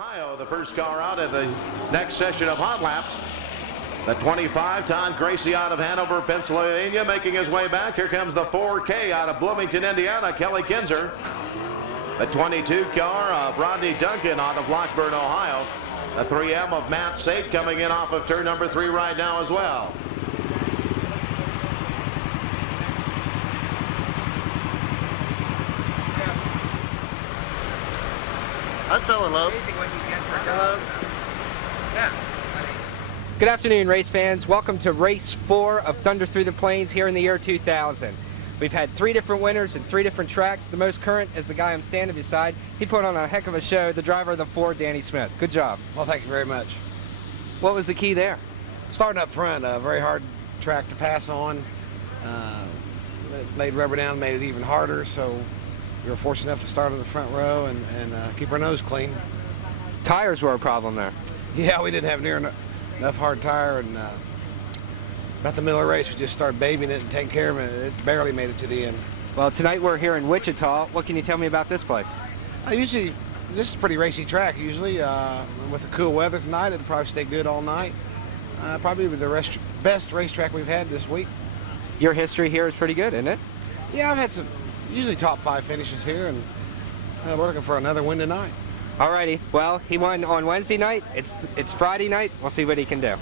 Ohio, the first car out in the next session of hot laps. The 25, Todd Gracie out of Hanover, Pennsylvania, making his way back. Here comes the 4K out of Bloomington, Indiana, Kelly Kinzer. The 22 car of Rodney Duncan out of Lockburn, Ohio. The 3M of Matt Sate coming in off of turn number 3 right now as well. I'm feeling low. Yeah. Good afternoon, race fans. Welcome to race 4 of Thunder Through the Plains here in the year 2000. We've had 3 different winners and 3 different tracks. The most current is the guy I'm standing beside. He put on a heck of a show, the driver of the 4, Danny Smith. Good job. Well, thank you very much. What was the key there? Starting up front, a very hard track to pass on. Laid rubber down, made it even harder, so we were fortunate enough to start in the front row and keep our nose clean. Tires were a problem there. Yeah, we didn't have near enough hard tire, and about the middle of the race, we just started babying it and taking care of it. It barely made it to the end. Well, tonight we're here in Wichita. What can you tell me about this place? Usually, this is a pretty racy track. Usually, with the cool weather tonight, it'll probably stay good all night. Probably the best racetrack we've had this week. Your history here is pretty good, isn't it? Yeah, I've had some usually top 5 finishes here, and we're looking for another win tonight. Alrighty. Well, he won on Wednesday night. It's Friday night. We'll see what he can do.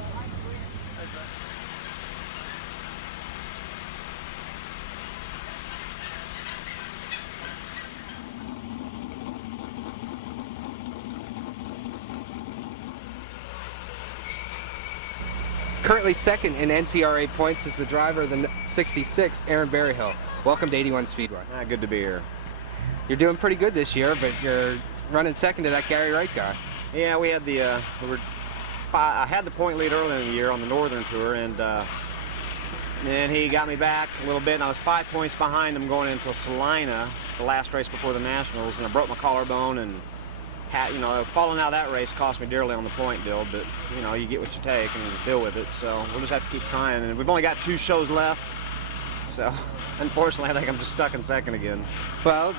Currently second in NCRA points is the driver of the 66, Aaron Berryhill. Welcome to 81 Speedway. Good to be here. You're doing pretty good this year, but you're running second to that Gary Wright guy. Yeah, we had I had the point lead earlier in the year on the Northern Tour, and then he got me back a little bit, and I was 5 points behind him going into Salina, the last race before the Nationals, and I broke my collarbone, and falling out of that race cost me dearly on the point deal, but you get what you take and deal with it, so we'll just have to keep trying, and we've only got 2 shows left, so unfortunately I think I'm just stuck in second again. Well,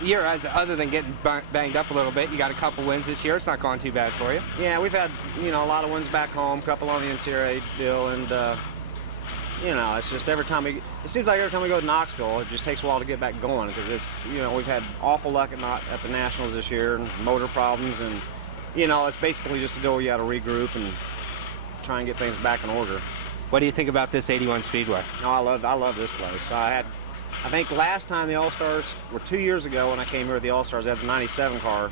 other than getting banged up a little bit, you got a couple wins this year. It's not going too bad for you. Yeah, we've had a lot of wins back home, a couple on the NCRA deal, and it's just it seems like every time we go to Knoxville, it just takes a while to get back going, because it's, we've had awful luck at the Nationals this year, and motor problems, and it's basically just a deal where you got to regroup and try and get things back in order. What do you think about this 81 Speedway? No, I love this place. I think last time the All-Stars were 2 years ago when I came here with the All-Stars. I had the 97 car,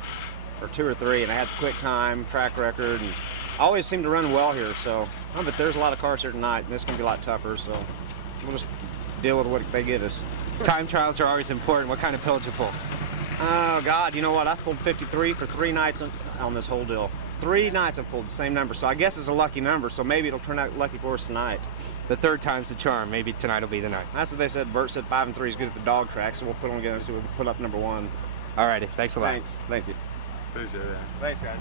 or 2 or 3, and I had quick time, track record, and I always seem to run well here. So, but there's a lot of cars here tonight, and this is going to be a lot tougher. So we'll just deal with what they give us. Time trials are always important. What kind of pill did you pull? Oh God, you know what? I pulled 53 for 3 nights on this whole deal. 3 nights I've pulled the same number, so I guess it's a lucky number, so maybe it'll turn out lucky for us tonight. The 3rd time's the charm. Maybe tonight will be the night. That's what they said. Bert said 5 and 3 is good at the dog track, so we'll put them together and see if we put up number 1. All righty. Thanks a lot. Thanks. Thank you. Appreciate that. Thanks, guys.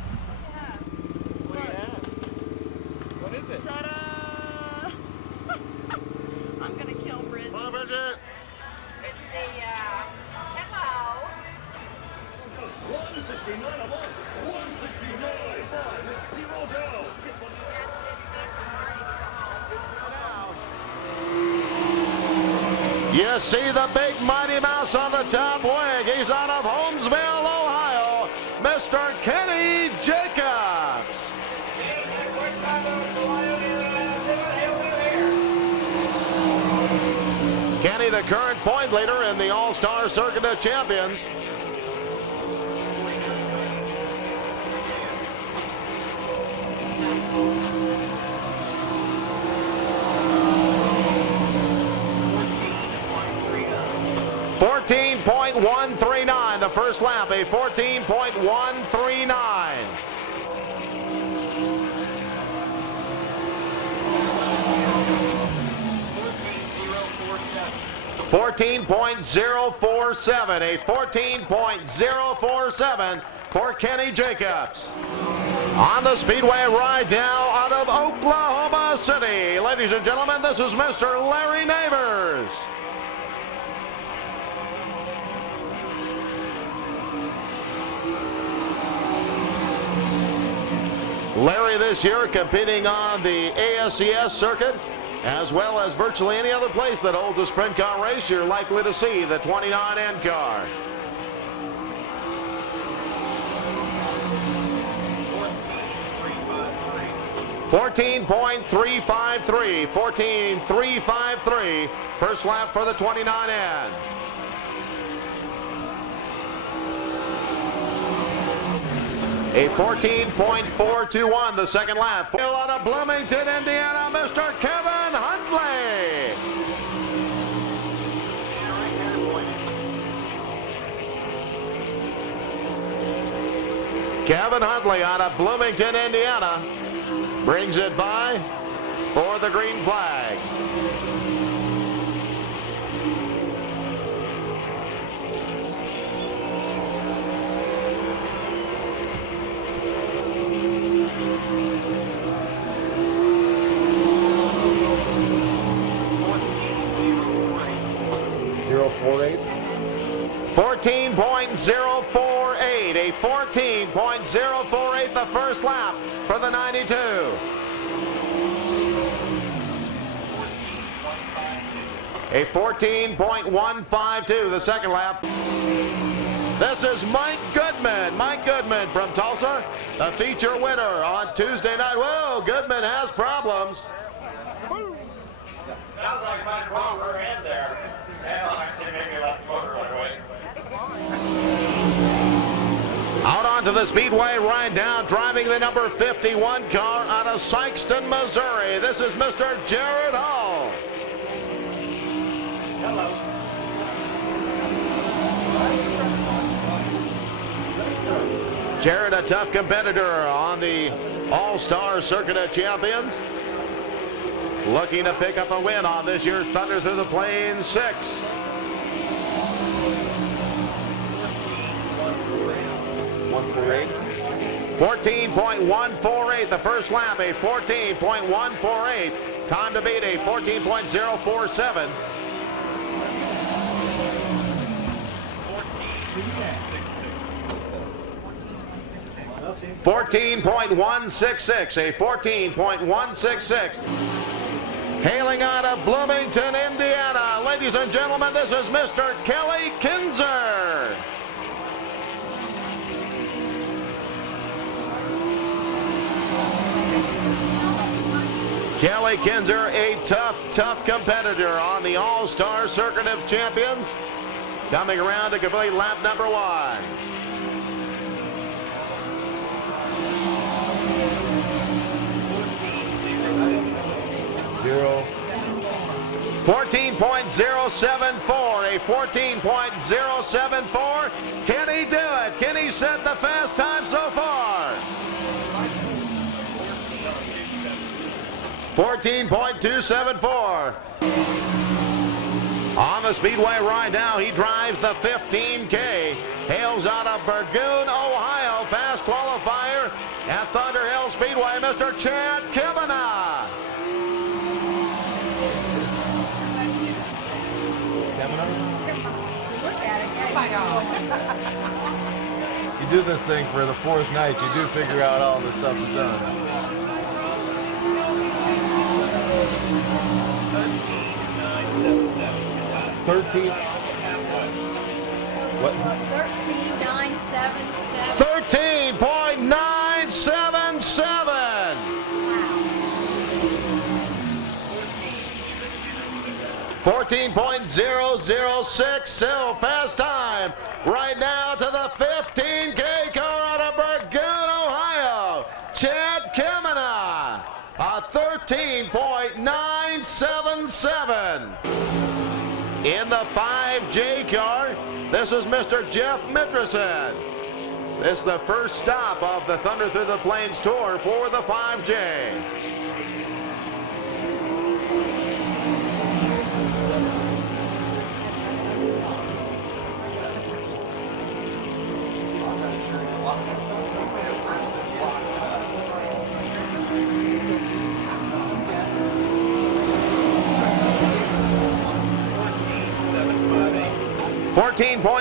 What do you have? What is it? Ta-da! I'm gonna kill Bridget. Come on, Bridget. It's the, hello. 169 a month. 169 down. 'em. You see the big Mighty Mouse on the top wing. He's out of Holmesville, Ohio, Mr. Kenny Jacobs. Kenny, the current point leader in the All-Star Circuit of Champions. .139, the first lap, a 14.139. 14.047, a 14.047 for Kenny Jacobs. On the Speedway ride now out of Oklahoma City. Ladies and gentlemen, this is Mr. Larry Neighbors. Larry this year competing on the ASCS circuit, as well as virtually any other place that holds a sprint car race. You're likely to see the 29 NCAR. .353, 14.353, first lap for the 29N. A 14.421 the second lap. Out of Bloomington, Indiana, Mr. Kevin Huntley. Kevin Huntley out of Bloomington, Indiana, brings it by for the green flag. .048. 14.048, a 14.048 the first lap for the 92. A 14.152 the second lap. This is Mike Goodman. Mike Goodman from Tulsa, the feature winner on Tuesday night. Whoa, Goodman has problems. Sounds like my wrong her head there. Well, actually, maybe left the motor away. Out onto the Speedway right now, driving the number 51 car out of Sikeston, Missouri. This is Mr. Jared Hall. Hello. Jared, a tough competitor on the All-Star Circuit of Champions. Looking to pick up a win on this year's Thunder Through the Plains 6. .148. 14.148 the first lap, a 14.148. Time to beat a 14.047. 14.166, a 14.166. Hailing out of Bloomington, Indiana, ladies and gentlemen, this is Mr. Kelly Kinzer. Kelly Kinzer, a tough competitor on the All-Star Circuit of Champions, coming around to complete lap number 1. 14.074, a 14.074. Can he do it? Can he set the fast time so far? 14.274. On the Speedway right now, he drives the 15K. Hails out of Burgoon, Ohio. Fast qualifier at Thunder Hill Speedway, Mr. Chad Kavanaugh. You do this thing for the 4th night, you do figure out all the stuff is done. What? 13.977. 14.006, so fast time right now to the 15K car out of Burgoon, Ohio. Chad Kavanaugh, a 13.977. In the 5J car, this is Mr. Jeff Mitrison. This is the first stop of the Thunder Through the Plains tour for the 5J.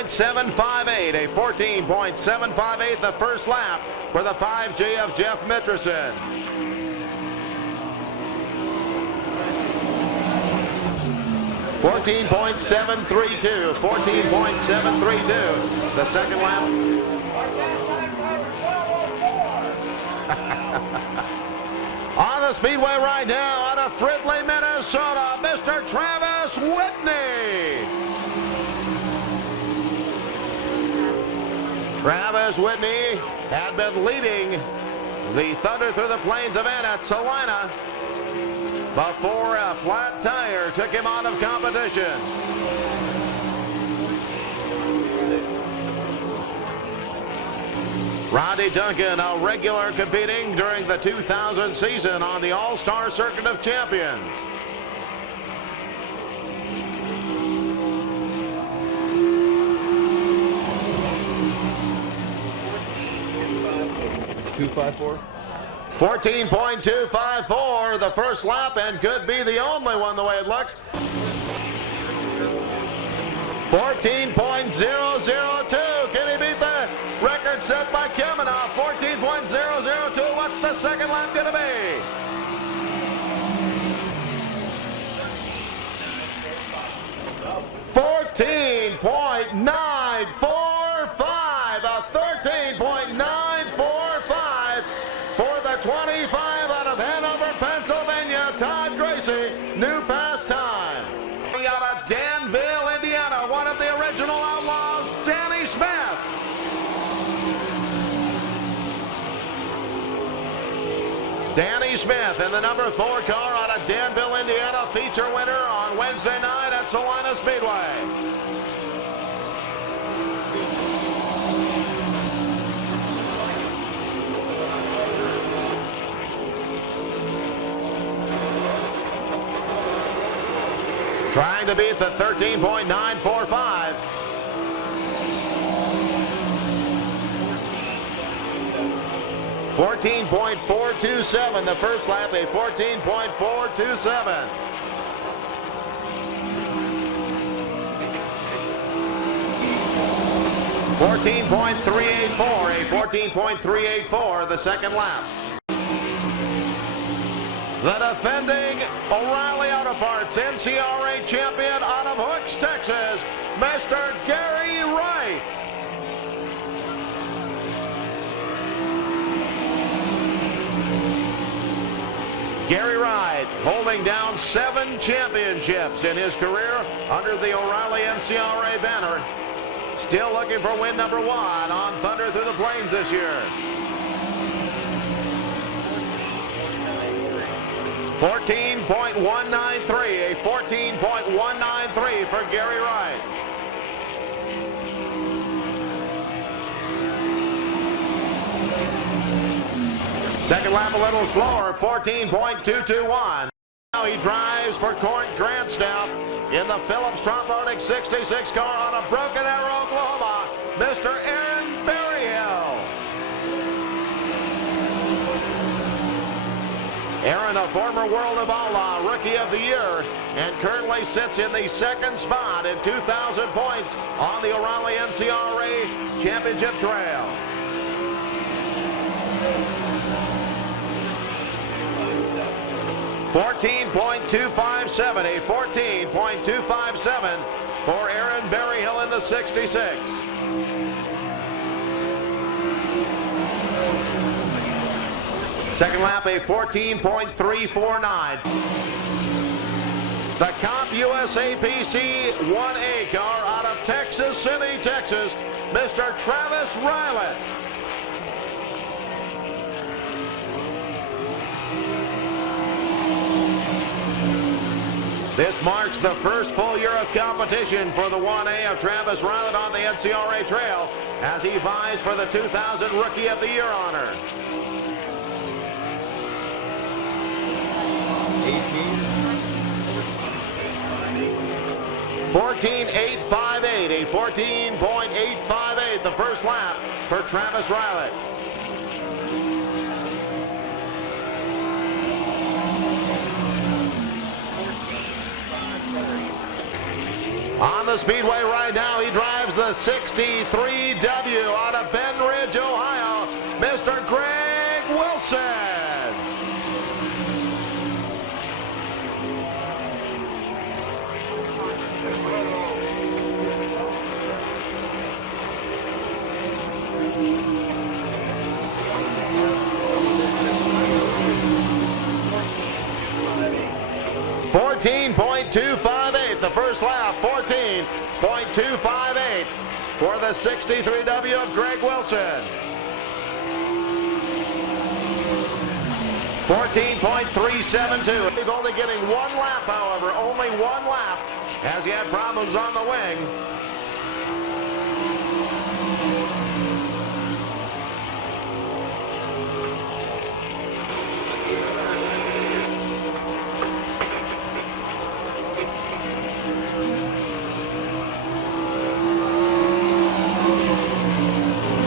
.758, a 14.758 the first lap for the 5G of Jeff Mitterson. .732, 14.732. The second lap. On the speedway right now out of Fridley, Minnesota, Mr. Travis Whitney. Travis Whitney had been leading the Thunder Through the Plains event at Salina before a flat tire took him out of competition. Rodney Duncan, a regular competing during the 2000 season on the All-Star Circuit of Champions. .254. 14.254 the first lap, and could be the only one the way it looks. 14.002. Can he beat the record set by Kemenow? 14.002. What's the second lap going to be? .945. A 13.945 for the 25 out of Hanover, Pennsylvania. Todd Gracie, new fast time. Out of Danville, Indiana, one of the original outlaws, Danny Smith. Danny Smith in the number 4 car out of Danville, Indiana, feature winner on Wednesday night at Salina Speedway. Trying to beat the 13.945. .427 the first lap, a 14.427. .14.384, a 14.384 the second lap. The defending O'Reilly Auto Parts NCRA champion out of Hooks, Texas, Mr. Gary Wright. Gary Wright holding down 7 championships in his career under the O'Reilly NCRA banner. Still looking for win number 1 on Thunder Through the Plains this year. 14.193, a 14.193 for Gary Wright. Second lap a little slower, 14.221. Now he drives for Court Grantstaff in the Phillips Tromp-Arctic 66 car out of Broken Arrow, Oklahoma, Mr. Aaron Berryhill. Aaron, a former World of Outlaw Rookie of the Year, and currently sits in the 2nd spot in 2,000 points on the O'Reilly NCRA Championship Trail. .14.257, a 14.257 for Aaron Berryhill in the 66. Second lap, a 14.349. The Comp USAPC 1A car out of Texas City, Texas, Mr. Travis Rylett. This marks the first full year of competition for the 1A of Travis Rylett on the NCRA Trail as he vies for the 2000 Rookie of the Year honor. 14.858, a 14.858 the first lap for Travis Rylett. On the speedway right now, he drives the 63W out of Ben Ridge, Ohio, Mr. Mr. Greg Wilson. .258 the first lap. 14.258 for the 63W of Greg Wilson. 14.372. He's only getting one lap, however, only one lap, as he had problems on the wing.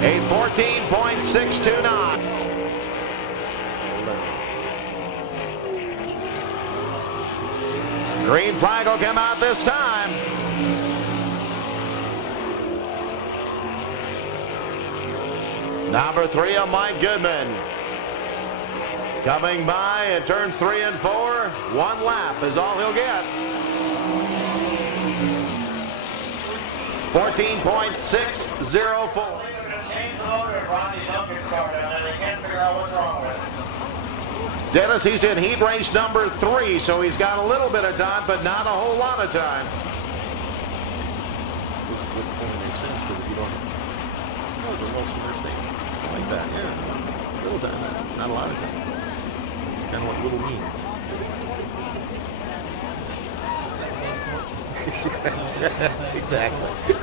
A 14.629. Green flag will come out this time. Number 3 of Mike Goodman. Coming by in turns 3 and 4. One lap is all he'll get. 14.604. Dennis, he's in heat race number 3, so he's got a little bit of time, but not a whole lot of time. Like that, yeah. Little time, not a lot of time. It's kind of what little means. That's exactly.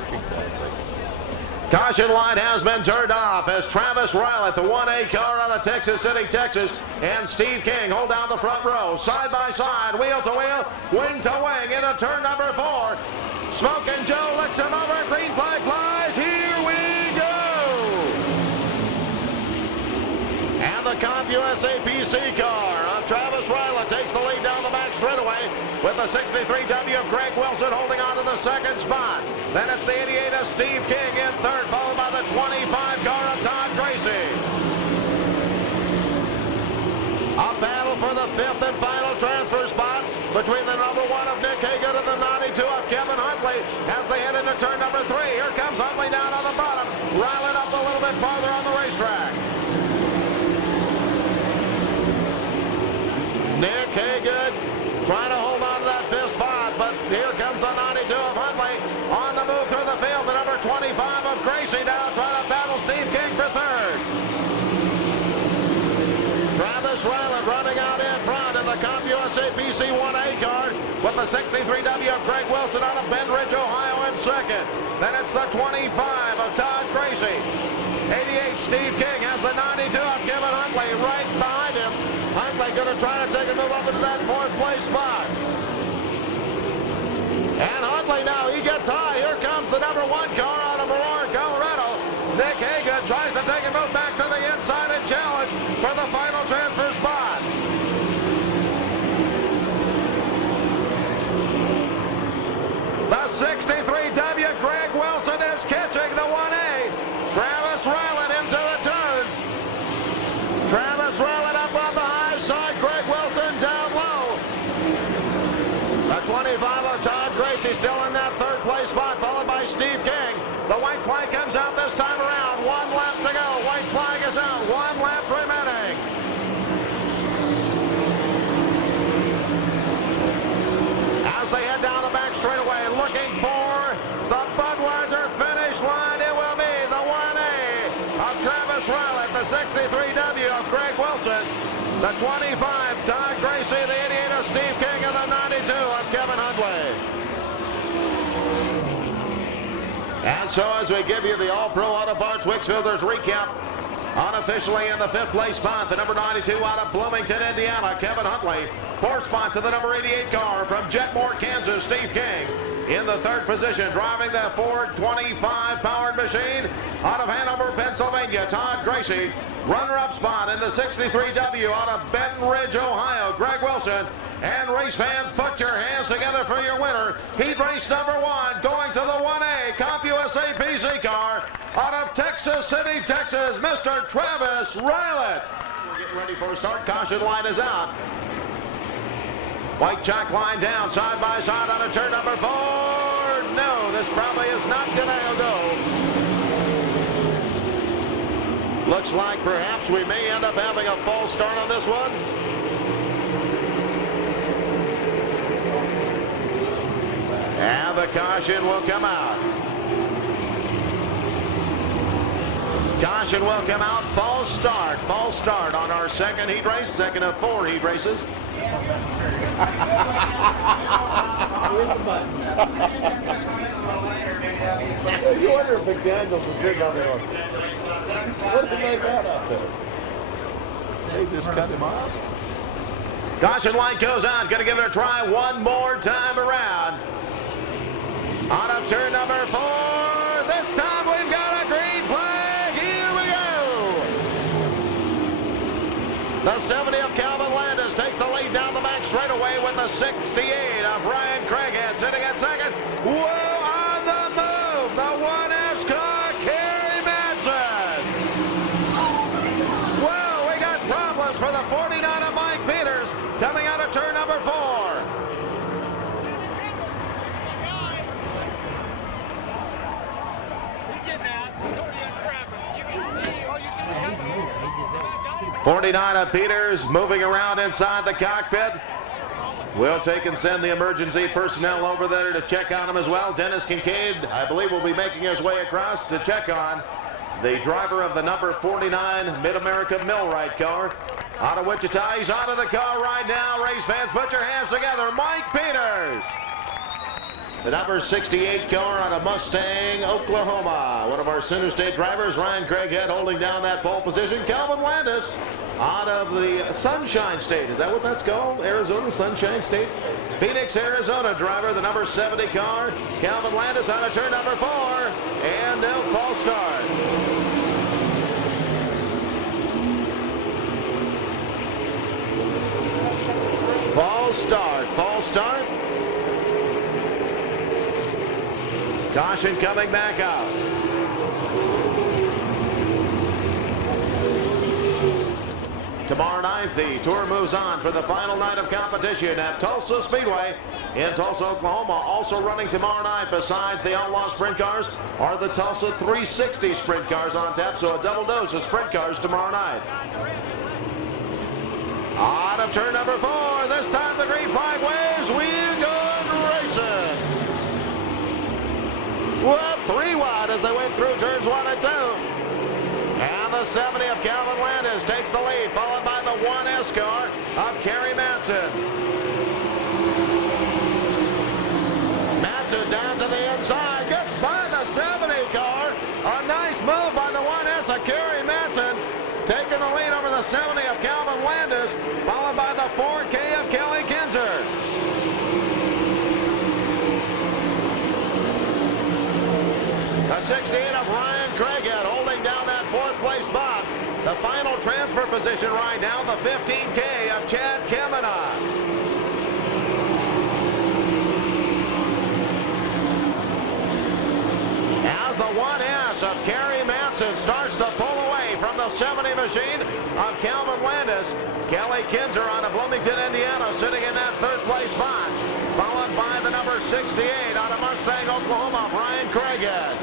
Caution light has been turned off as Travis Rylett, the 1A car out of Texas City, Texas, and Steve King hold down the front row, side by side, wheel to wheel, wing to wing, into turn number 4. Smoking Joe licks him over, green flag flies, here we go! And the Comp USA PC car of Travis Rylett takes the lead down the back straightaway with the 63W of Greg Wilson holding on to the second spot. Then it's the 88 of Steve King in third, followed by the 25 car of Todd Gracie. A battle for the 5th and final transfer spot between the number 1 of Nick Hagan and the 92 of Kevin Huntley as they head into turn number 3. Here comes Huntley down on the bottom, Rylett up a little bit farther on the racetrack. Nick Hagan trying to hold on to that 5th spot, but here comes the 92 of Huntley on the move through the field. The number 25 of Gracie now trying to battle Steve King for 3rd. Travis Rylett running out in front in the Comp USA PC 1A car with the 63W of Greg Wilson out of Bend Ridge, Ohio in 2nd. Then it's the 25 of Todd Gracie. 88 Steve King has the 92 of Kevin Huntley right behind him. Huntley going to try to take a move up into that 4th place spot. And Huntley now, he gets high. Here comes the number 1 car out of Aurora, Colorado. Nick Hagan tries to take a move back to the inside and challenge for the final transfer spot. The 63W Greg Wilson is catching the 1A. Travis Rylett into the turns. Travis Rylett up on the high side. Greg Wilson down low. The 25 of Todd Gracie still in that 3rd place spot, followed by Steve King. The white flag comes out this time around. 1 lap to go. White flag is out. 1 lap remaining. As they head down the back straightaway, looking for the Budweiser finish line. It will be the 1A of Travis Rylett, the 63W of Greg Wilson, the 25 Todd Gracie, the 88 of Steve King, and the 92 of Kevin Huntley. And so as we give you the All-Pro Auto Parts Wixfielders recap, unofficially in the 5th place spot, the number 92 out of Bloomington, Indiana, Kevin Huntley. 4th spot to the number 88 car from Jetmore, Kansas, Steve King. In the third position, driving the Ford 25 powered machine out of Hanover, Pennsylvania, Todd Gracie. Runner-up spot in the 63W out of Benton Ridge, Ohio, Greg Wilson. And race fans, put your hands together for your winner. Heat race number 1, going to the 1A CompUSA PC car out of Texas City, Texas, Mr. Travis Rylett. We're getting ready for a start. Caution line is out. White chalk line down, side by side on a turn number 4. No, this probably is not going to go. Looks like perhaps we may end up having a false start on this one. And the caution will come out. Caution will come out. False start. False start on our second heat race. Second of 4 heat races. You wonder if McDaniels is sitting on there. What did they make out up there? They just cut him off. Caution light goes out. Going to give it a try one more time around. On up turn number 4. This time we've got a green flag. Here we go. The 70 of Calvin Landis takes the lead down the back straightaway with the 68 of Ryan Craighead sitting at second. Whoa, on the move. The 1S car, Kerry Madsen. Whoa, we got problems for the 49 of Mike Peters coming out of turn number 4. .49 of Peters moving around inside the cockpit. We'll take and send the emergency personnel over there to check on him as well. Dennis Kincaid, I believe, will be making his way across to check on the driver of the number 49 Mid-America Millwright car. Out of Wichita, he's out of the car right now. Race fans, put your hands together. Mike Peters. The number 68 car out of Mustang, Oklahoma. One of our Center State drivers, Ryan Craighead, holding down that pole position. Calvin Landis out of the Sunshine State. Is that what that's called? Arizona, Sunshine State? Phoenix, Arizona driver, the number 70 car. Calvin Landis out of turn number 4. And no false start. False start. False start. Caution coming back out. Tomorrow night, the tour moves on for the final night of competition at Tulsa Speedway in Tulsa, Oklahoma. Also running tomorrow night, besides the Outlaw Sprint cars, are the Tulsa 360 Sprint cars on tap, so a double dose of sprint cars tomorrow night. Out of turn number 4, this time the green flag waves. We're going racing. Well, 3 wide as they went through turns 1 and 2. And the 70 of Calvin Landis takes the lead, followed by the 1S car of Kerry Madsen. Madsen down to the inside, gets by the 70 car. A nice move by the 1S of Kerry Madsen, taking the lead over the 70 of Calvin Landis, followed by the 4K of Kelly Kinzer. The 68 of Ryan Craighead holding down that 4th place spot. The final transfer position right now, the 15K of Chad Kemena. As the 1S of Kerry Madsen starts to pull away from the 70 machine of Calvin Landis, Kelly Kinzer out of Bloomington, Indiana, sitting in that 3rd place spot, followed by the number 68 out of Mustang, Oklahoma, Ryan Craighead.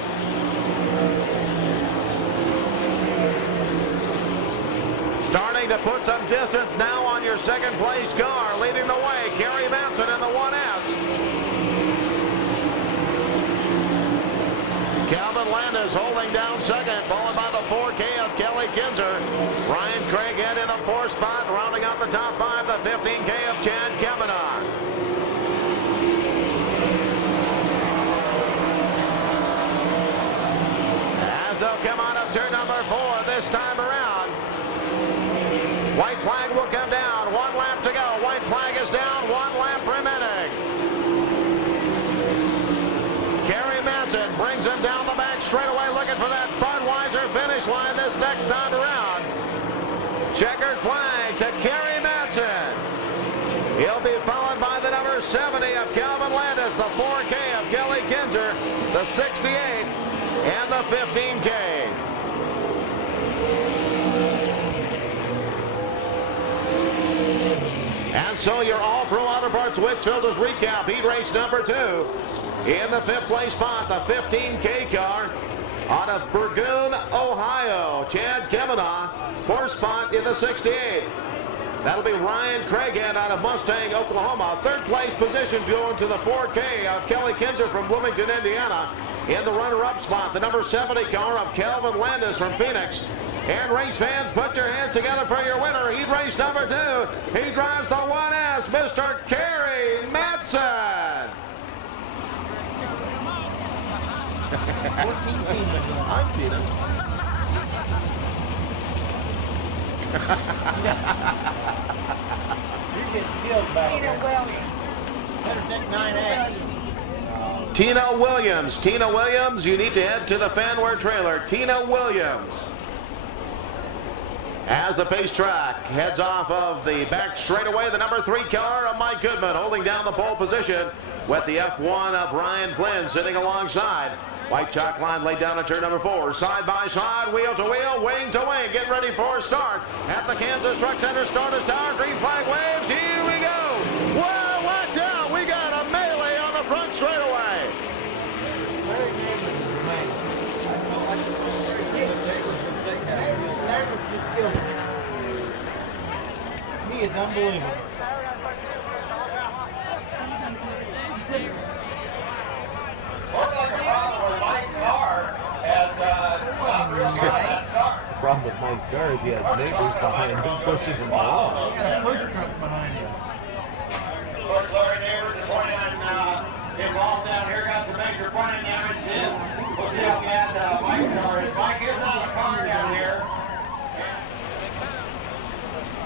Starting to put some distance now on your 2nd place car, leading the way, Kerry Madsen in the 1S. Calvin Landis holding down 2nd, followed by the 4K of Kelly Kinzer. Ryan Craighead in the 4th spot, rounding out the top 5, the 15K of Chad Kemena. As they'll come out of turn number 4 this time around. White flag will come down. 1 lap to go. White flag is down. 1 lap remaining. finish line this next time around. Checkered flag to Kerry Madsen. He'll be followed by the number 70 of Calvin Landis, the 4K of Kelly Kinzer, the 68, and the 15K. And so your All-Pro Auto Parts Witchfielders recap, heat race number 2. In the 5th place spot, the 15K car out of Burgoon, Ohio, Chad Kavanaugh. 4th spot in the 68. That'll be Ryan Craighead out of Mustang, Oklahoma. 3rd place position going to the 4K of Kelly Kinzer from Bloomington, Indiana. In the runner-up spot, the number 70 car of Calvin Landis from Phoenix. And race fans, put your hands together for your winner. Heat race number 2. He drives the 1S, Mr. Kerry Madsen. I'm Tina. You're getting killed back Tina there. Williams. Better take 9X. Tina Williams, you need to head to the Fanware trailer. Tina Williams. As the pace track heads off of the back straightaway, the number 3 car of Mike Goodman holding down the pole position with the F1 of Ryan Flynn sitting alongside. White chalk line laid down at turn number 4. Side by side, wheel to wheel, wing to wing. Get ready for a start at the Kansas Truck Center Stardust Tower. Green flag waves. Here we go. Whoa, watch out. We got a melee on the front straightaway. He is unbelievable. Looks like a problem with Mike's car has not real good that start. The problem with Mike's car is he has neighbors behind him pushing him along. You got a push truck behind you. Of course, Larry Neighbors, the 29 involved down here, got some major pointing damage too. We'll see how bad Mike's car is. Mike is on the car down here.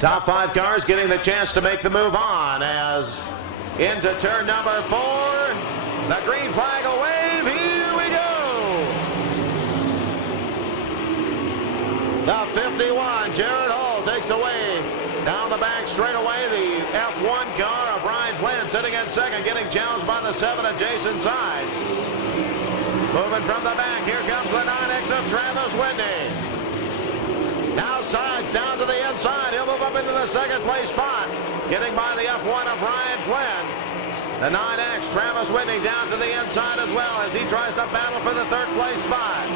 Top 5 cars getting the chance to make the move on as into turn number 4. The green flag will wave. Here we go. The 51, Jared Hall takes the way down the back straightaway. The F1 car of Ryan Flynn sitting in second, getting challenged by the 7 of Jason Sides. Moving from the back, here comes the 9X of Travis Whitney. Now Sides down to the inside. He'll move up into the 2nd place spot, getting by the F1 of Ryan Flynn. The 9X, Travis Whitney, down to the inside as well as he tries to battle for the 3rd place spot.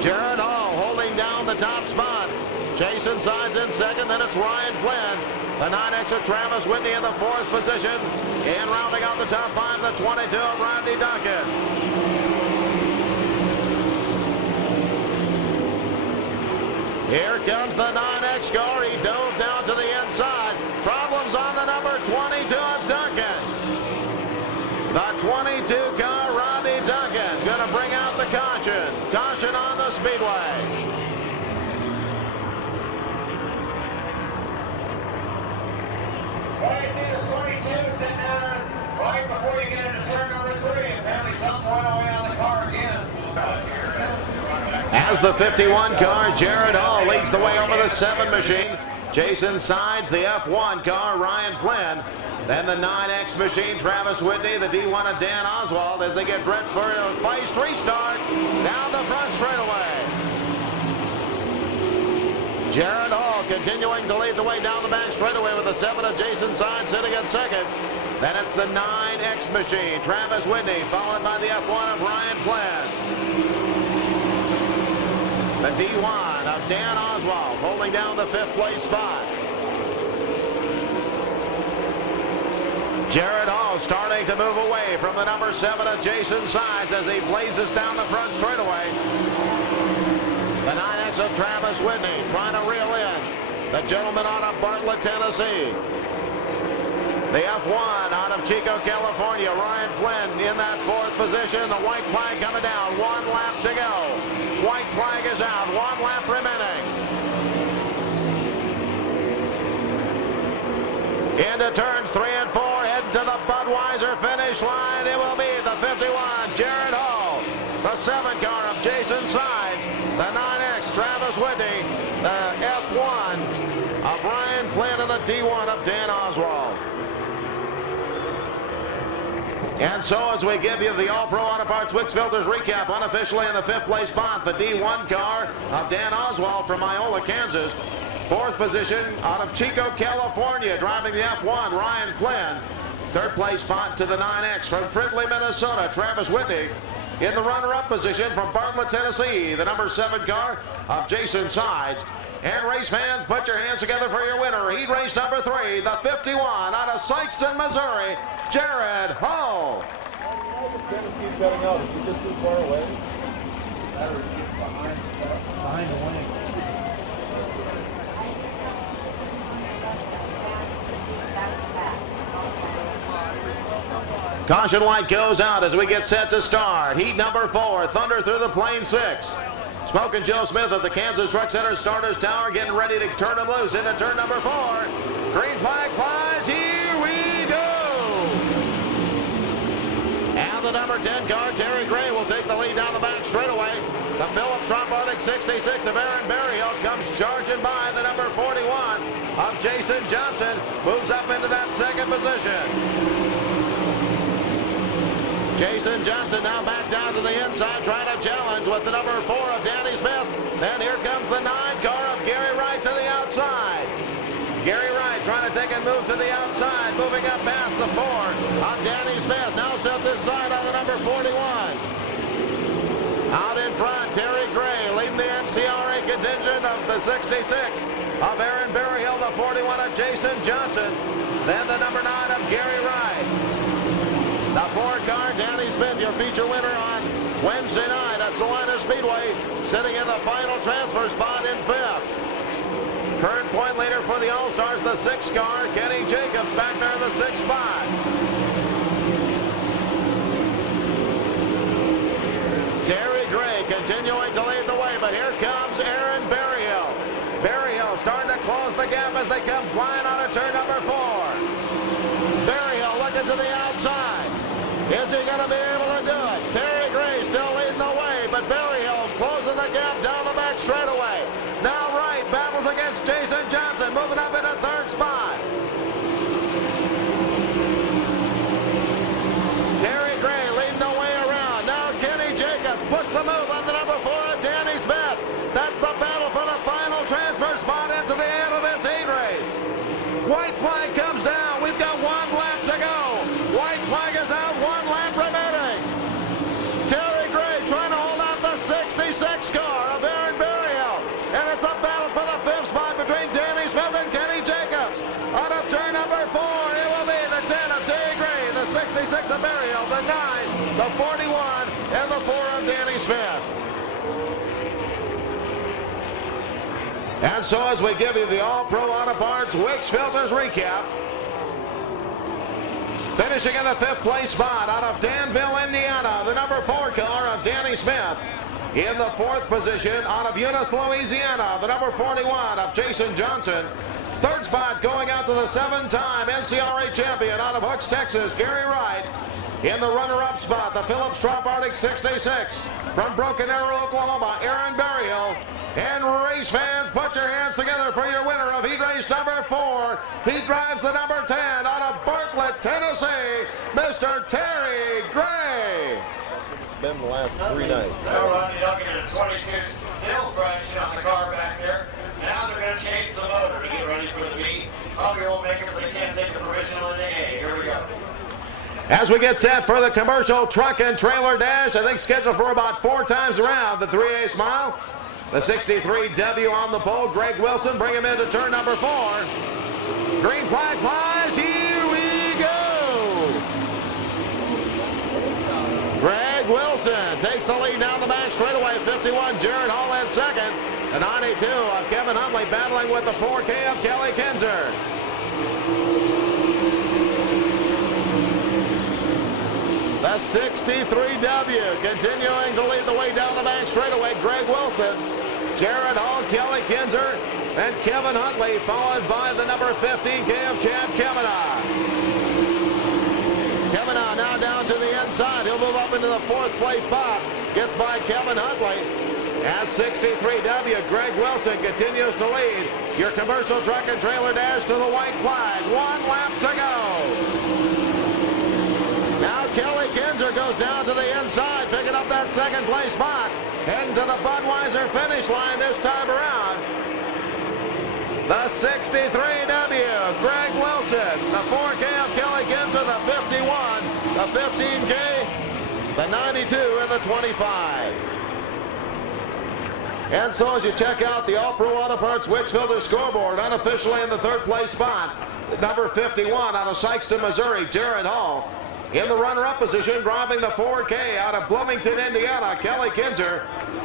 Jared Hall holding down the top spot. Jason Sides in 2nd, then it's Ryan Flynn. The 9X of Travis Whitney in the 4th position. And rounding out the top 5, the 22 of Rodney Duncan. Here comes the 9X car. He dove down to the inside. Problems on the number 22 of Duncan. The 22 car, Rodney Duncan, going to bring out the caution. Caution on the Speedway. Well, you see the 22 sitting down right before you get into turn number 3. Apparently something went away on the car again. As the 51 car, Jared Hall leads the way over the 7 machine. Jason Sides, the F1 car, Ryan Flynn. Then the 9X machine, Travis Whitney, the D1 of Dan Oswald as they get ready for a feist restart down the front straightaway. Jared Hall continuing to lead the way down the back straightaway with the 7 of Jason Sides sitting in 2nd. Then it's the 9X machine, Travis Whitney, followed by the F1 of Ryan Flynn. The D1 of Dan Oswald holding down the 5th place spot. Jared Hall starting to move away from the number 7 of Jason Sides as he blazes down the front straightaway. The 9X of Travis Whitney trying to reel in the gentleman out of Bartlett, Tennessee. The F1 out of Chico, California, Ryan Flynn in that 4th position. The white flag coming down. 1 lap to go. White flag is out. 1 lap remaining. Into turns 3 and 4. Heading to the Budweiser finish line. It will be the 51, Jared Hall. the 7 car of Jason Sides, the 9X Travis Whitney, the F1 of Brian Flynn, and the D1 of Dan Oswald. And so as we give you the All-Pro Auto Parts Wicks Filters recap, unofficially in the 5th place spot, the D1 car of Dan Oswald from Iola, Kansas. 4th position out of Chico, California, driving the F1, Ryan Flynn. 3rd place spot to the 9X from Fridley, Minnesota, Travis Whitney. In the runner-up position from Bartlett, Tennessee, the number 7 car of Jason Sides. And race fans, put your hands together for your winner. Heat race number 3, the 51 out of Sykeston, Missouri, Jared Hull. Dennis keeps cutting out. Is he just too far away? Behind the lane. Caution light goes out as we get set to start. Heat number 4, Thunder through the Plain 6. Smoking Joe Smith of the Kansas Truck Center Starters Tower getting ready to turn him loose into turn number 4. Green flag flies. Here we go. And the number 10 car, Terry Gray, will take the lead down the back straightaway. The Phillips Trump Arctic 66 of Aaron Berryhill comes charging by. The number 41 of Jason Johnson moves up into that 2nd position. Jason Johnson now back down to the inside, trying to challenge with the number 4 of Danny Smith. Then here comes the 9 car of Gary Wright to the outside. Gary Wright trying to take a move to the outside, moving up past the 4 of Danny Smith. Now sets his side on the number 41. Out in front, Terry Gray leading the NCRA contingent of the 66 of Aaron Berryhill, the 41 of Jason Johnson. Then the number 9 of Gary Wright. The 4 car, Danny Smith, your feature winner on Wednesday night at Salina Speedway, sitting in the final transfer spot in 5th. Current point leader for the All-Stars, the 6 car, Kenny Jacobs, back there in the 6th spot. Terry Gray continuing to lead the way, but here comes Aaron Berryhill. Berryhill starting to close the gap as they come flying out of turn number 4. Berryhill looking to the outside. Is he going to be able to do it? Terry Gray still leading the way, but Berryhill closing the gap down the back straightaway. Now Wright battles against Jason Johnson, moving up into 3rd spot. Terry Gray leading the way around. Now Kenny Jacobs puts the move on the number 4 of Danny Smith. That's the battle for the final transfer spot into the end of this heat race. White flag comes down. We've got 1 lap to go. White flag is out, 1 lap remaining. Terry Gray trying to hold out the 66 car of Aaron Berryhill. And it's a battle for the 5th spot between Danny Smith and Kenny Jacobs. Out of turn number 4, it will be the 10 of Terry Gray, the 66 of Berryhill, the 9, the 41, and the 4 of Danny Smith. And so as we give you the All-Pro Auto Parts Wicks Filters recap, finishing in the 5th place spot out of Danville, Indiana, the number 4 car of Danny Smith. In the 4th position out of Eunice, Louisiana, the number 41 of Jason Johnson. 3rd spot going out to the 7-time NCRA champion out of Hooks, Texas, Gary Wright. In the runner-up spot, the Phillips Trump Arctic 66 from Broken Arrow, Oklahoma, Aaron Berryhill. And race fans, put your hands together for your winner of heat race number 4. He drives the number 10 out of Bartlett, Tennessee, Mr. Terry Gray. It's been the last 3 nights. Now Rodney Duncan at 22 still fresh on the car back there. Now they're going to change the motor to get ready for the meet. Probably won't make it, but they can't take the provisional in the A. Here we go. As we get set for the commercial truck and trailer dash, I think scheduled for about 4 times around the 3A Smile. The 63W on the pole, Greg Wilson, bring him into turn number 4. Green flag flies, here we go. Greg Wilson takes the lead down the back straightaway, 51, Jared Hall in 2nd. The 92 of Kevin Huntley battling with the 4K of Kelly Kinzer. The 63W continuing to lead the way down the back straightaway, Greg Wilson, Jared Hall, Kelly Kinzer, and Kevin Huntley, followed by the number 15K of Chad Kavanaugh. Kavanaugh now down to the inside. inside. He'll move up into the 4th place spot. Gets by Kevin Huntley. As 63W, Greg Wilson continues to lead. Your commercial truck and trailer dash to the white flag. 1 lap to go. Now Kelly Kinzer goes down to the inside, picking up that 2nd place spot. Heading to the Budweiser finish line this time around. The 63W, Greg Wilson. The 4K of Kelly Kinzer, the 51, the 15K, the 92, and the 25. And so as you check out the All-Pro Auto Parts Witchfielder scoreboard, unofficially in the 3rd place spot, number 51 out of Sykeston, Missouri, Jared Hall. In the runner-up position, driving the 4K out of Bloomington, Indiana, Kelly Kinzer.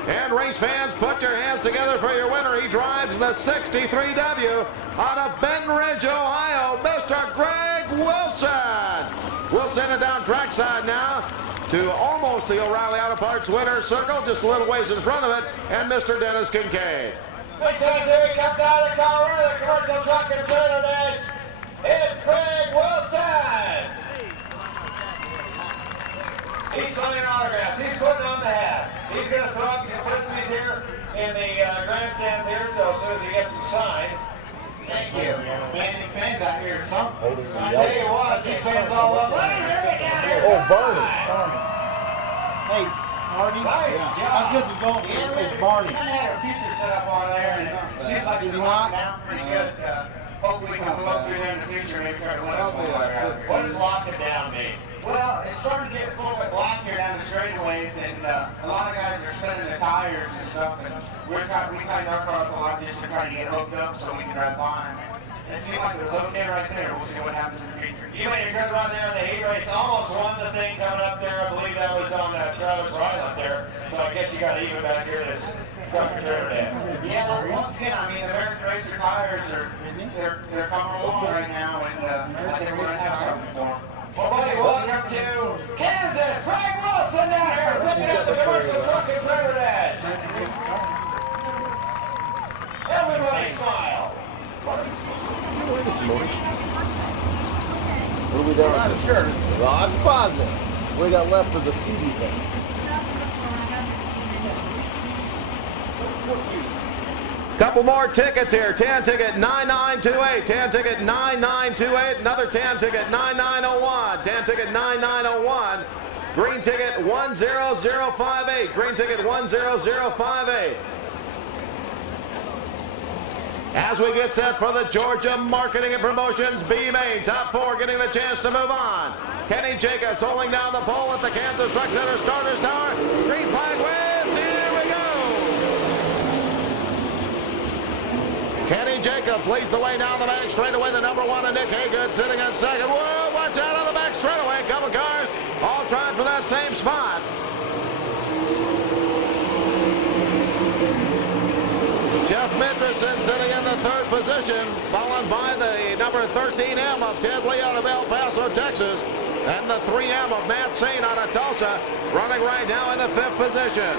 And race fans, put your hands together for your winner. He drives the 63W out of Benton Ridge, Ohio, Mr. Greg Wilson. We'll send it down trackside now to almost the O'Reilly Auto Parts winner's circle, just a little ways in front of it, and Mr. Dennis Kincaid. Race fans, here he comes out of the car, running the commercial truck and trailer dash. It's Greg Wilson. He's signing autographs. He's putting on the hat. He's going to throw up some frisbees here in the grandstands here, so as soon as he gets them signed. Thank you. Man, these fans out here, some. I tell you what, these fans all love. Let him hear it down here. Oh, Barney. Hey, Barney. Nice job. How good to go? It's Barney. We had our future set up on there, and it seems like it's locking down pretty good. Hopefully we can move up through there in the future and maybe try to win us one. What does lock it down mean? Well, it's starting to get a little bit black here down the straightaways, and a lot of guys are spinning the tires and stuff, and we tightened our car up a lot just to try to get hooked up so we can drive by. It seemed like it was okay right there. We'll see what happens in the future. You made your good run there in the heat race. Almost won the thing coming up there. I believe that was on Travis Ryle up there. So I guess you got even back here this truck and trailer day. Yeah, once again, I mean, the American Racer tires they're coming along right now, and I think we're gonna have something for them. Well, buddy, welcome to Kansas. Greg Wilson down here, picking up the commercial truck and trailer dash. Everybody smile. What are we doing? I'm not sure. Well, that's positive. What we got left of the CD thing? Couple more tickets here. 10 ticket 9928. 10 ticket 9928. Another 10 ticket 9901. 10 ticket 9901. Green ticket 10058. Green ticket 10058. As we get set for the Georgia Marketing and Promotions B Main, top 4 getting the chance to move on. Kenny Jacobs holding down the pole at the Kansas Truck Center Starters Tower. Green flag waves. Here we go. Kenny Jacobs leads the way down the back straightaway. The number 1 and Nick Haygood sitting in second. Whoa, watch out on the back straightaway. A couple cars all trying for that same spot. Jeff Mendrison sitting in the 3rd position, followed by the number 13M of Ted Lee out of El Paso, Texas, and the 3M of Matt Sain out of Tulsa, running right now in the 5th position.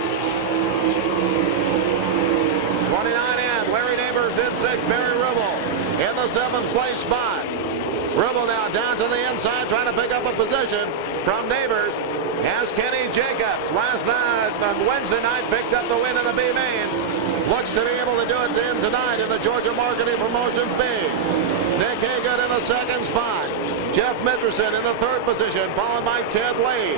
29N, Larry Neighbors in 6th, Barry Rubel in the 7th place spot. Rubel now down to the inside, trying to pick up a position from Neighbors, as Kenny Jacobs last night on Wednesday night picked up the win in the B Main. Looks to be able to do it in tonight in the Georgia Marketing Promotions B. Nick Haygood in the 2nd spot. Jeff Mendrison in the 3rd position, followed by Ted Lee.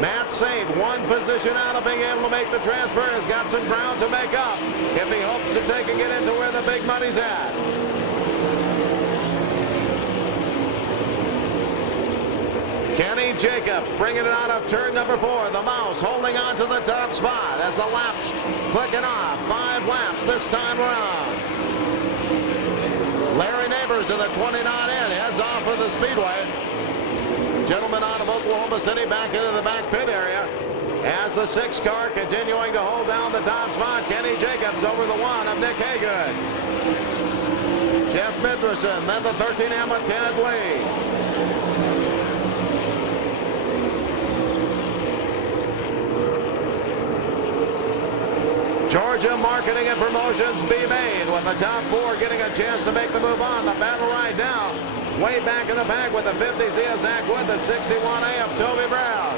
Matt Sain, 1 position out of being able to make the transfer, has got some ground to make up if he hopes to taking it into where the big money's at. Kenny Jacobs bringing it out of turn number 4. The Mouse holding on to the top spot as the laps clicking off. 5 laps this time around. Larry Neighbors in the 29N heads off for the Speedway. Gentleman out of Oklahoma City back into the back pit area as the 6 car continuing to hold down the top spot. Kenny Jacobs over the 1 of Nick Haygood. Jeff Mendrison, then the 13M of Ted Lee. Georgia Marketing and Promotions be made, with the top 4 getting a chance to make the move on. The battle right now, way back in the pack with the 50s is Zach Wood, the 61A of Toby Brown.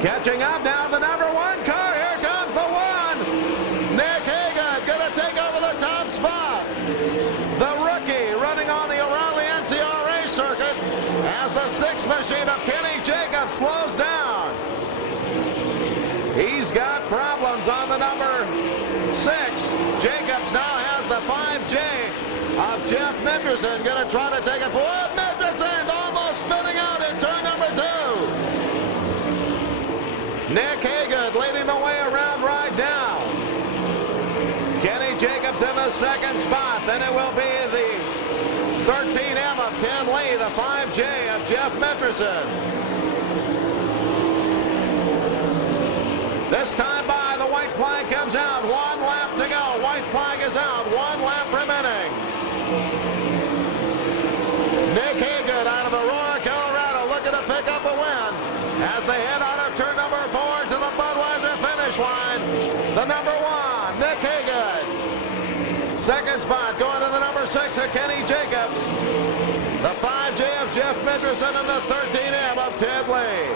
Catching up now, the number 1 car. Here comes the 1. Nick Hagan going to take over the top spot. The rookie running on the O'Reilly NCRA circuit as the 6 machine of Kenny Jacobs slows down. He's got problems on the number 6. Jacobs now has the 5J of Jeff Menderson. Going to try to take it forward. Menderson almost spinning out in turn number 2. Nick Hagan leading the way around right now. Kenny Jacobs in the 2nd spot. Then it will be the 13M of Ted Lee, the 5J of Jeff Menderson. This time by, the white flag comes out. 1 lap to go. White flag is out. 1 lap remaining. Nick Hagan out of Aurora, Colorado, looking to pick up a win as they head out of turn number 4 to the Budweiser finish line. The number 1, Nick Hagan. 2nd spot going to the number 6 of Kenny Jacobs. The 5J of Jeff Menderson and the 13M of Ted Lee.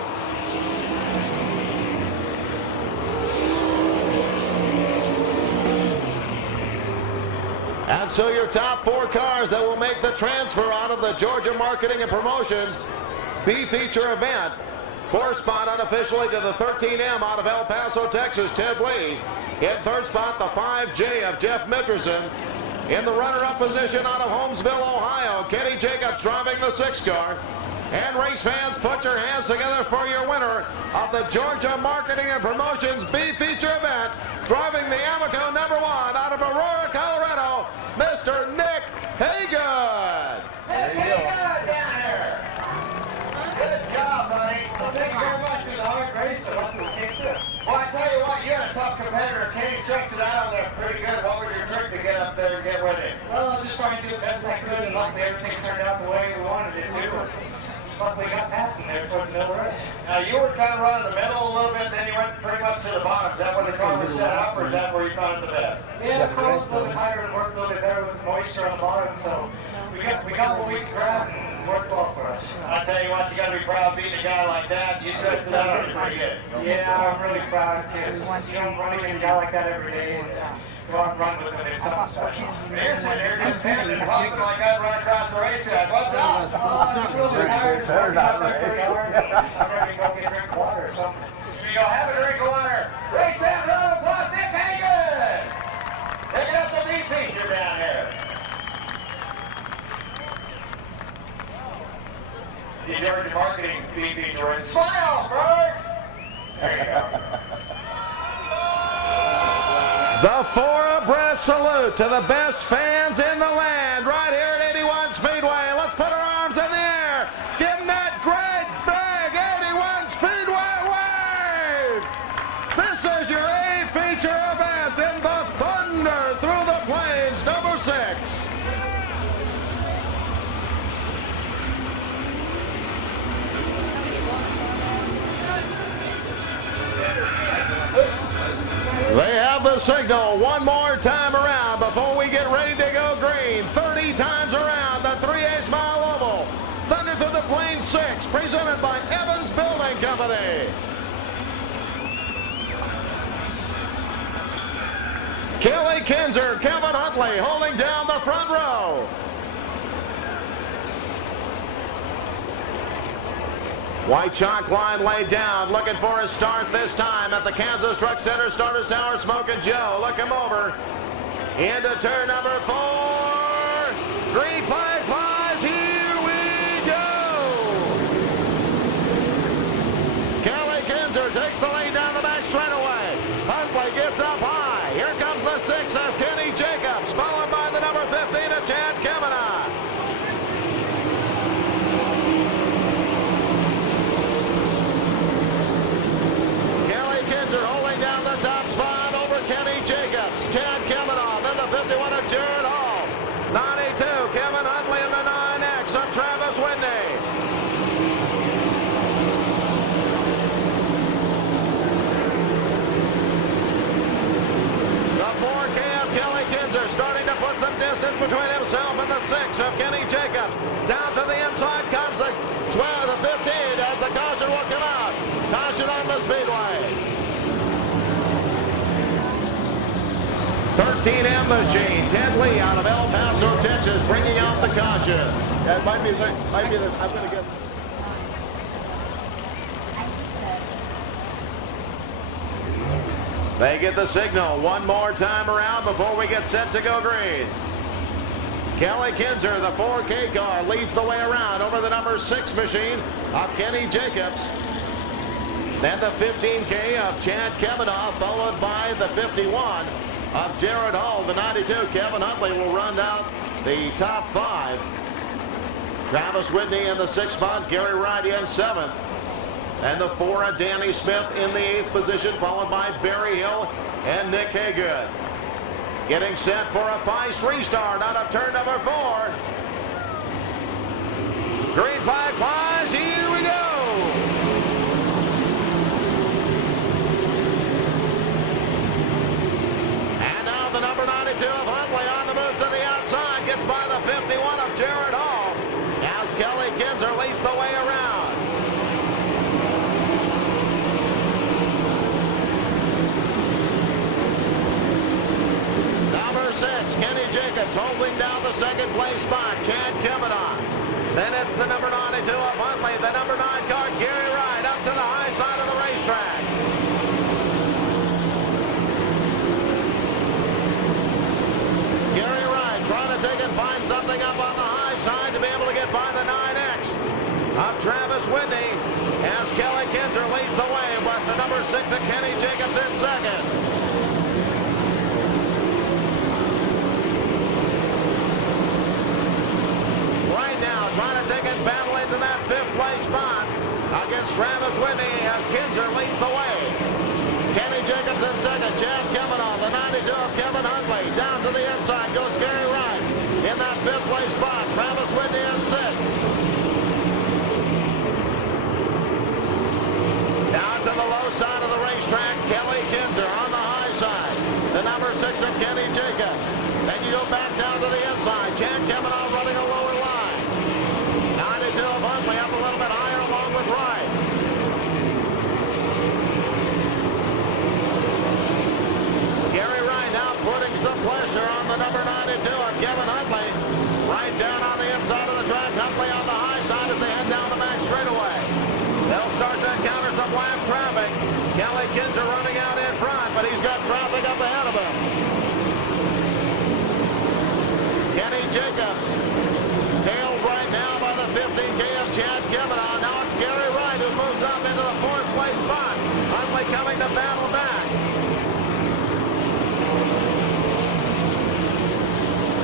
And so your top 4 cars that will make the transfer out of the Georgia Marketing and Promotions B-Feature event. 4th spot unofficially to the 13M out of El Paso, Texas, Ted Lee. In 3rd spot, the 5J of Jeff Menderson. In the runner-up position out of Holmesville, Ohio, Kenny Jacobs driving the 6 car. And race fans, put your hands together for your winner of the Georgia Marketing and Promotions B-Feature event, driving the Amoco number 1 out of Aurora, Colorado, Mr. Nick Hagan. Nick Hagan down here. Good job, buddy. Well, thank you very much. It was a hard race, but that's what it takes. Well, I tell you what, you had a tough competitor. Kenny stretched it out on there pretty good. What was your trick to get up there and get with him? Well, I was just trying to do the best I could, and luckily everything turned out the way we wanted it to. Just luckily got past him there towards the middle of the race. Now, you were kind of running the middle a little bit, then you went pretty much to the bottom. Is that where the car was set up, or is that where you found it the best? Yeah, the car was a little bit tighter and worked a little bit better with the moisture on the bottom, so we got what we could grab and worked well for us. I tell you what, you got to be proud of beating a guy like that. You stretched it out on it pretty good. Yeah, I'm really proud because you don't run against a guy like that every day, and go out and run with him, and it's something special. You're sitting here just panting and puffing like I'd run across the racetrack. What's up? I'm a little bit tired. Better not race. I'm ready to go get a drink of water or something. You go have a drink of water. Race fans, round of applause, Nick Hagan! Taking up the B-Feature down here. The Georgia Marketing B-Feature wins. Smile, Bert! There you go. The 4 abreast salute to the best fans in the land right here at 81 Speedway. Let's put our arms in the air. Give them that great big 81 Speedway wave. This is your A-Feature event in the Thunder Through the Plains number 6. They have the signal one more time around before we get ready to go green. 30 times around the 3/8 mile oval. Thunder Through the Plains 6, presented by Evans Building Company. Kelly Kinzer, Kevin Huntley holding down the front row. White chalk line laid down, looking for a start this time at the Kansas Truck Center Starters Tower. Smoking Joe, look him over. Into turn number 4. Green flag flies, here we go. Kelly Kinzer takes the lead down the back straightaway. Huntley gets up high. Here comes the 6 of Kenny Jacobs, followed by the number 15 of Chad Kavanagh. Holding down the top spot over Kenny Jacobs. Chad Kavanagh, then the 51 of Jared Hall. 92, Kevin Huntley in the 9X of Travis Whitney. 13M machine. Ted Lee out of El Paso, Texas, bringing out the caution. Yeah, it might be the, I'm going to guess. They get the signal one more time around before we get set to go green. Kelly Kinzer, the 4K car, leads the way around over the number 6 machine of Kenny Jacobs. Then the 15K of Chad Kavanaugh, followed by the 51 of Jared Hall. The 92, Kevin Huntley, will run out the top 5. Travis Whitney in the 6th spot, Gary Wright in 7th. And the 4 of Danny Smith in the 8th position, followed by Barry Hill and Nick Haygood. Getting set for a 5 restart out of turn number 4. Green flag flies, here we go. And now the number 92 of Huntley on the move to the outside, gets by the 51 of Jared Hall as Kelly Kinzer leads the way around. Number 6, Kenny Jacobs holding down the 2nd place spot, Chad Kavanaugh. Then it's the number 92 of Huntley, the number 9 car, Gary Wright, up to the high side of the racetrack. Gary Wright trying to take and find something up on the high side to be able to get by the 9X of Travis Whitney as Kelly Kinzer leads the way with the number 6 of Kenny Jacobs in 2nd. Now trying to take it battle into that 5th place spot against Travis Whitney as Kinzer leads the way. Kenny Jacobs in 2nd, Chad Kavanaugh, the 92 of Kevin Huntley. Down to the inside goes Gary Wright in that 5th place spot. Travis Whitney in 6th. Down to the low side of the racetrack, Kelly Kinzer on the high side. The number 6 of Kenny Jacobs. Then you go back down to the inside. Chad Kavanaugh running a lower line. 92 of Huntley up a little bit higher along with Wright. Gary Wright now putting some pressure on the number 92 of Kevin Huntley. Right down on the inside of the track. Huntley on the high side as they head down the back straightaway. They'll start to encounter some lap traffic. Kelly Kinzer running out in front, but he's got traffic up ahead of him. Kenny Jacobs tailed right now by the 15K of Chad Kavanaugh. Now it's Gary Wright who moves up into the 4th place spot. Huntley coming to battle back.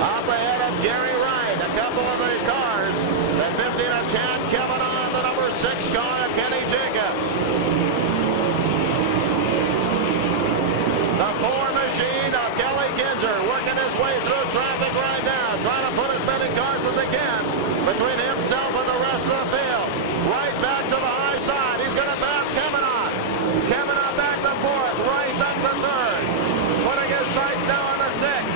Up ahead of Gary Wright, a couple of the cars. The 15 of Chad Kavanaugh and the number 6 car of Kenny Jacobs. The 4 machine of Kelly Kinzer working his way through traffic right now, trying to put as many cars as he can between himself and the rest of the field. Right back to the high side. He's going to pass Kavanaugh. Kavanaugh back to 4th. Rice up to 3rd. Putting his sights now on the 6th.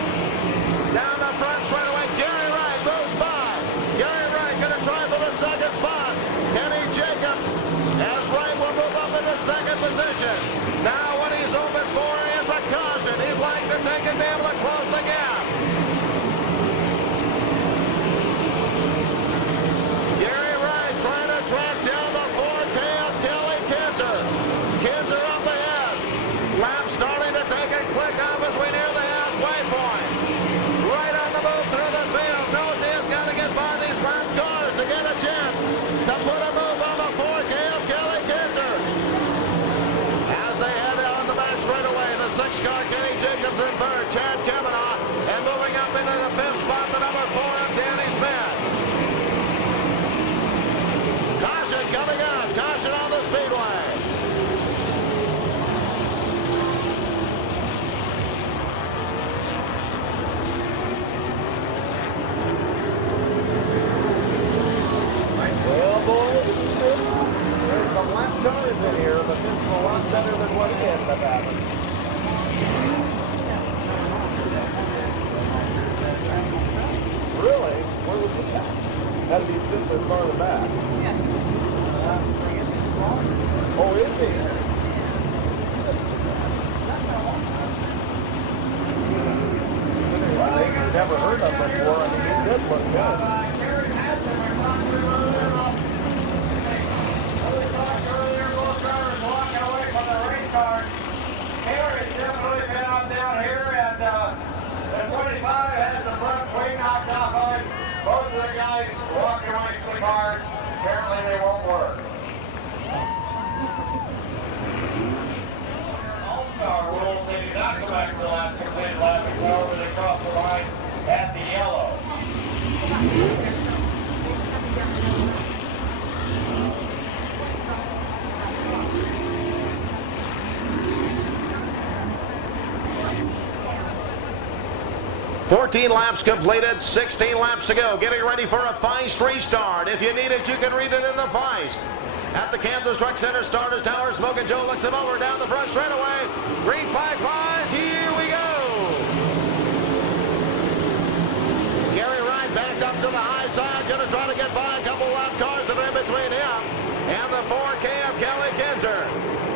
Down the front straightaway, Gary Wright moves by. Gary Wright going to try for the 2nd spot. Kenny Jacobs as Wright will move up into 2nd position. Now what he's hoping for is a caution. He'd like to take and be able to close the gap. Gary Wright trying to track down the 4K of Kelly Kinzer. Kinzer up ahead. Lap starting to take a click off as we near the halfway point. Right on the move through the field. Knows he has got to get by these lap cars to get a chance to put a move on the 4K of Kelly Kinzer. As they head on the back straightaway, the 6th car, Kenny Jacobs in 3rd, Chad Kavanaugh, and moving up into the 5th spot, the number 4 of Danny Smith. Caution coming up. Caution on the Speedway. Well, boys, there's some lap cars in here, but this is a lot better than what he ended up having. Really? Where was the back? That'd be just as far the back. Oh, is he? never heard of before. I mean, it did look good. Both drivers walking away from the race car. Harry's definitely been up down here, and the 25 has the front wing knocked off of it. Both of the guys walking away from the cars. Apparently they won't work. All-Star rules, they do not go back to the last completed lap. However, they cross the line at the yellow. 14 laps completed, 16 laps to go. Getting ready for a Feist restart. If you need it, you can read it in the Feist. At the Kansas Truck Center Starters Tower, Smoking Joe looks him over down the front straightaway. Green flag flies. Here we go. Gary Wright backed up to the high side, going to try to get by a couple lap cars that are in between him and the 4K of Kelly Kinzer.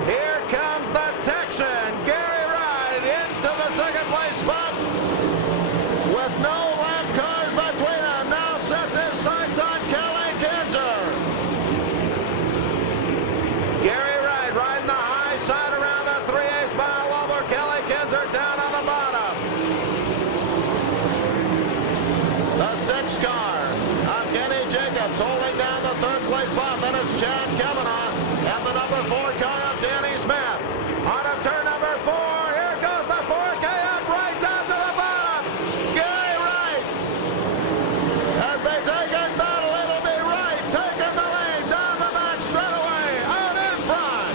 Here comes the Texan, Gary Wright, into the second place spot. With no lap cars between them, now sets his sights on Kelly Kinzer. Gary Wright riding the high side around the 3/8 mile over. Kelly Kinzer down on the bottom. The 6 car of Kenny Jacobs holding down the 3rd place spot. Then it's Chad Kavanaugh and the number 4 car of Danny Smith. On of turn number 4, here goes the 4K up right down to the bottom. Gary Wright, as they take in battle, it'll be Wright taking the lead down the back straightaway, out in front.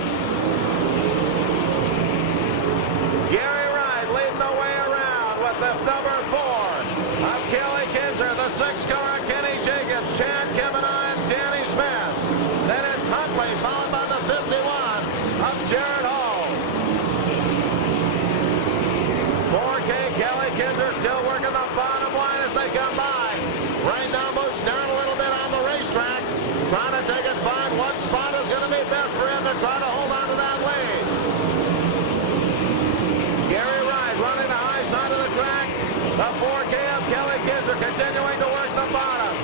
Gary Wright leading the way around with the number 4 of Kelly Kinzer, the 6 car of Kenny Jacobs, Chad Kavanaugh, and Danny Smith. Then it's Huntley, followed by the 51 of Jared Hall. 4K Kelly Kinzer still working the bottom line as they come by. Right now moves down a little bit on the racetrack, trying to take it fine. What spot is going to be best for him to try to hold on to that lead? Gary Wright running the high side of the track. The 4K of Kelly Kinzer continuing to work the bottom.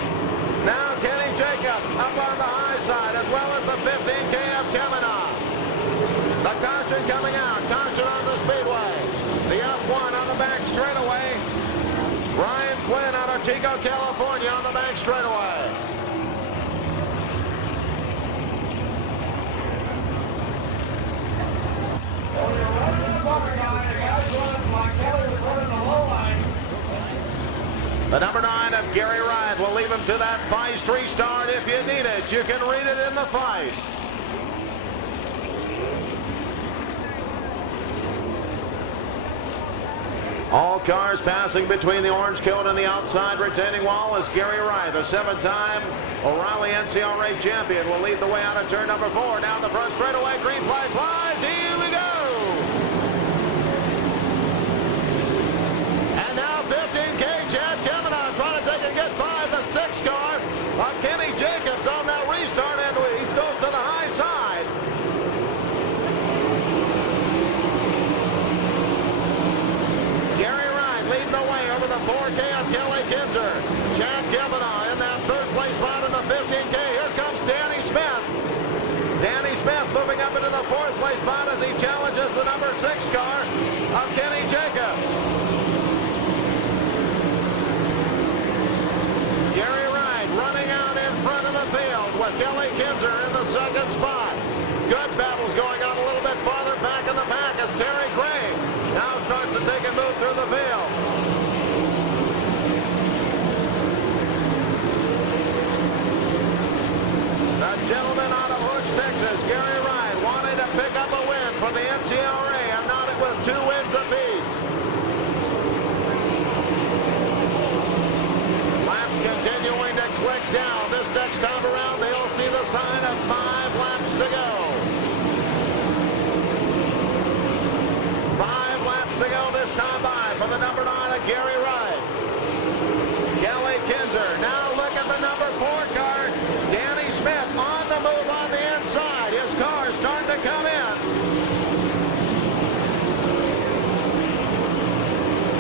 Now Kenny Jacobs up on the high side, as well as the 15K of Kavanaugh. The caution coming out. Caution on the Speedway. The F1 on the back straightaway. Ryan Flynn out of Chico, California on the back straightaway. The number 9 of Gary Wright will leave him to that Feist restart. If you need it, you can read it in the Feist. All cars passing between the orange cone and the outside retaining wall as Gary Wright, the 7-time O'Reilly NCRA champion, will lead the way out of turn number 4. Down the front straightaway, green flag flies. Here we go. And now 15K Chad Kavanaugh trying to take and get by the 6 car of Kenny Jacobs on that restart, and he goes to the high side. Gary Wright leading the way over the 4K of Kelly Kinzer. Chad Kavanaugh in that 3rd place spot in the 15K. Here comes Danny Smith. Danny Smith moving up into the 4th place spot as he challenges the number 6 car of Kenny Jacobs. Gary Wright running out in front of the field with Kelly Kinzer in the 2nd spot. Good battles going on a little bit farther back in the pack as Terry Gray now starts to take a move through the field. The gentleman out of Hooch, Texas, Gary Wright, wanted to pick up a win for the NCRA and not it with 2 wins apiece. Laps continuing to click down. This next time around, they'll see the sign of 5 laps to go. 5 laps to go this time by for the number 9 of Gary Wright. Kelly Kinzer. Now look at the number 4 car. Danny Smith on the move on the inside. His car starting to come in.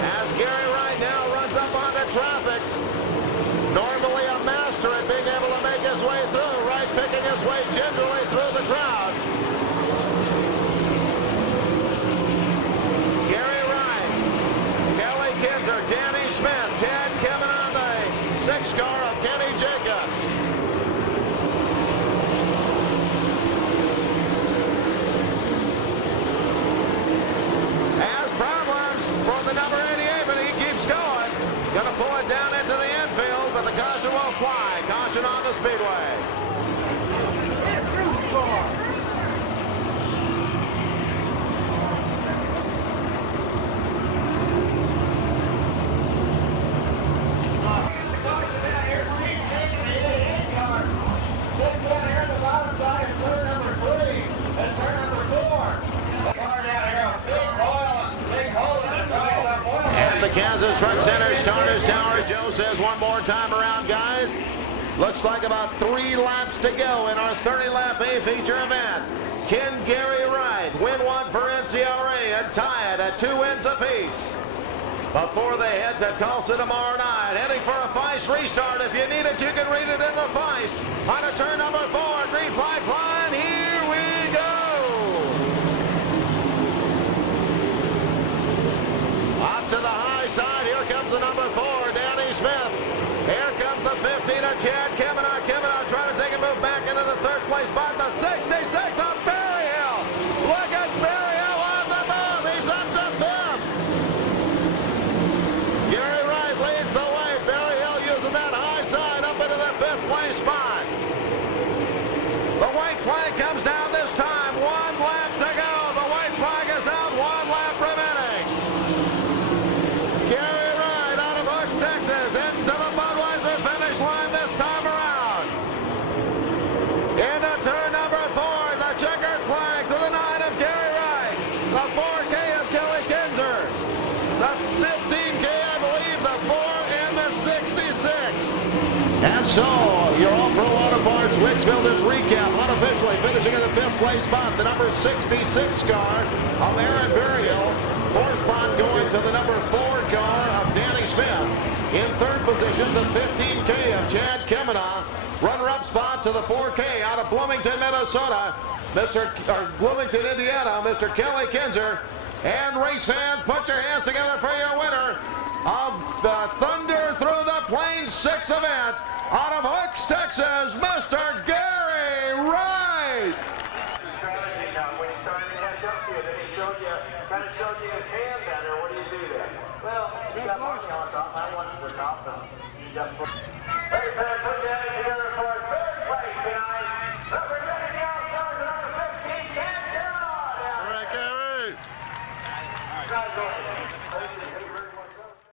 As Gary Wright now runs up onto Kansas Truck Center starters tower. Joe says one more time around, guys. Looks like about 3 laps to go in our 30-lap A-feature event. Ken, Gary, Wright win one for NCRA and tie it at 2 wins apiece. Before they head to Tulsa tomorrow night, heading for a Feist restart. If you need it, you can read it in the Feist. On a turn number 4, green flag flying. Here we go. Up to the high side. Here comes the number 4, Danny Smith. Here comes the 15 of Chad Kavanaugh. Kavanaugh trying to take a move back into the 3rd place spot. The 66 of Barry Hill. Look at Barry Hill on the move. He's up to 5th. Gary Wright leads the way. Barry Hill using that high side up into the 5th place spot. The white flag comes down this time. 1 lap to go. The white flag is out. 1 lap remaining. Gary Wright out of Hooks, Texas, into the Budweiser finish line this time around. Into turn number 4, the checkered flag to the 9 of Gary Wright. The 4K of Kelly Kinzer. The 15K, I believe, the 4 and the 66. And so, your All-Pro Auto Parts Wicksville's recap, unofficially finishing in the 5th place spot, the number 66 car of Aaron Berryhill. 4th spot going to the number 4 car of Danny Smith. In 3rd position, the 15K of Chad Kavanaugh. Runner-up spot to the 4K out of Bloomington, Minnesota, Bloomington, Indiana, Mr. Kelly Kinzer. And race fans, put your hands together for your winner of the Thunder Through the Plains 6 event out of Hooks, Texas, Mr. Gary Wright. Strategy now. When he started to catch up to you, then he kind of showed you his hand better. What do you do there? Well, he got Marty on top. I wanted to top, and he got. Hey, man, put your hands together for